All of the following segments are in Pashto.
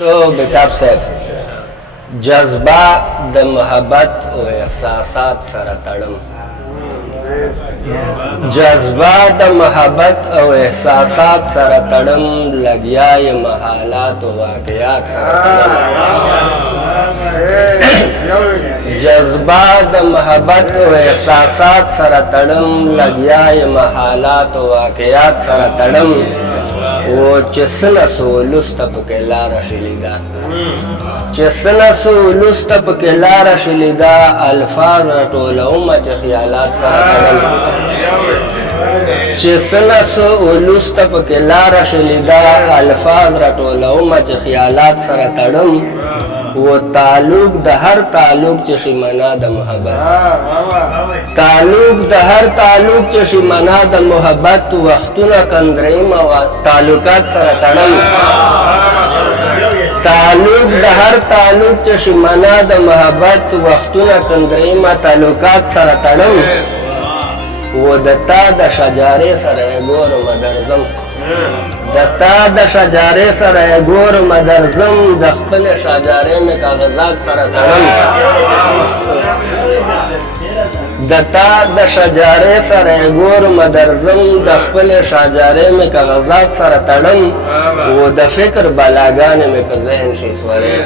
دو بیتاب صاحب جذبه د محبت او احساسات سره تړم جذبه د محبت او احساسات سره تړم لګیای محالات او واقعات سره تړم جذبه د محبت او احساسات سره تړم لګیای محالات او واقعات سره تړم او چې سنسو لسته پکې لاره شلیدا چې سنسو لسته پکې لاره شلیدا الفاظ راټولومه چې خیالات سره تړم چې سنسو لسته پکې لاره شلیدا الفاظ راټولومه چې خیالات سره تړم و تعلق د هر تعلق چې شي معنا د محبت تعلق د هر تعلق چې شي معنا د محبت وختونه کندریم او تعلقات سره تړم تعلق د هر تعلق چې شي معنا د محبت وختونه کندریم تعلقات سره تړم و د تا د شجارې سره ګورم درځم د تا د شجارې سره ګورم درځم د خپل شجارې مې کاغذات سره تړم د تا د شجارې سره ګورم درځم د خپل شجارې مې کاغذات سره تړم و د فکر بلاګانې مې په ذهن شي سورې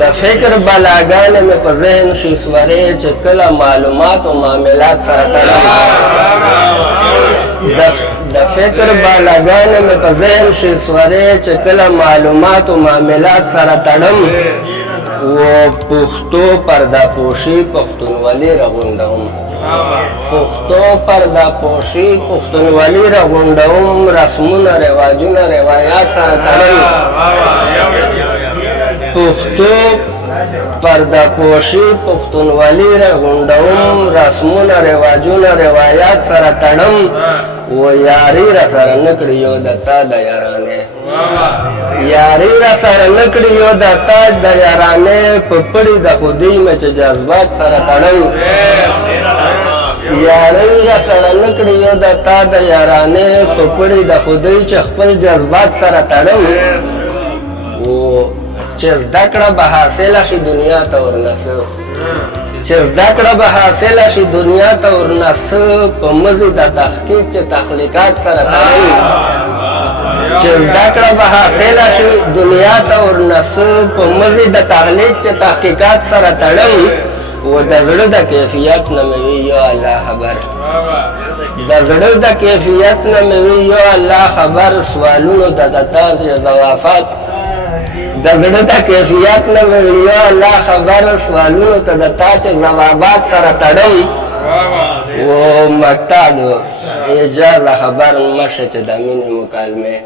د فکر بلاګانې مې په ذهن شي سورې چې کله معلومات او معاملات سره تړم د فکر بالاګانې مې په ذهن شي سورې چې کله معلومات او معاملات سره تړم و پښتو پرده پوشي پښتونولي راغونډوم پښتو پرده پوشي پښتونولي راغونډوم رسمونه رواجونه روایات سره تړم پښتو پرده پوشي پښتونولي راغونډوم رسمونه رواجونه روایات سره تړم و یاری را سره نکړي یو د تا د یارانې یاری را سره نکړي یو د تا د یارانې په پړي د خودی مې چې جذبات سره تړم یاری را سره نکړي یو د تا د یارانې په پړي د خودی چې خپل جذبات سره تړم و چې زده کړه به حاصله شي دنیا ته ورنسو چې زده کړه به حاصله شي دنیا ته ورنسو په مزې د تحقیق چې تخلیقات سره تړم چې زده کړه به حاصله شي دنیا ته ورنسو په مزې د تخلیق چې تحقیقات سره تړم و د زړه د کیفیت نه مې وي یو الله خبر د زړه د کیفیت نه مې وي یو الله خبر سوالونو د دتا ځوافات د زړه د کیفیت نه مې یا الله خبر سوالونو ته د تا چې ځوابات سره تړم و مقطع اجازه خبر مشه چې د مینې مکالمې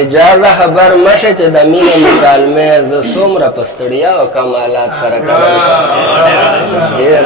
اجازه خبر مشه چې د مینې مکالمې زه څومره په ستړیا او کمالات سره تړم ډېر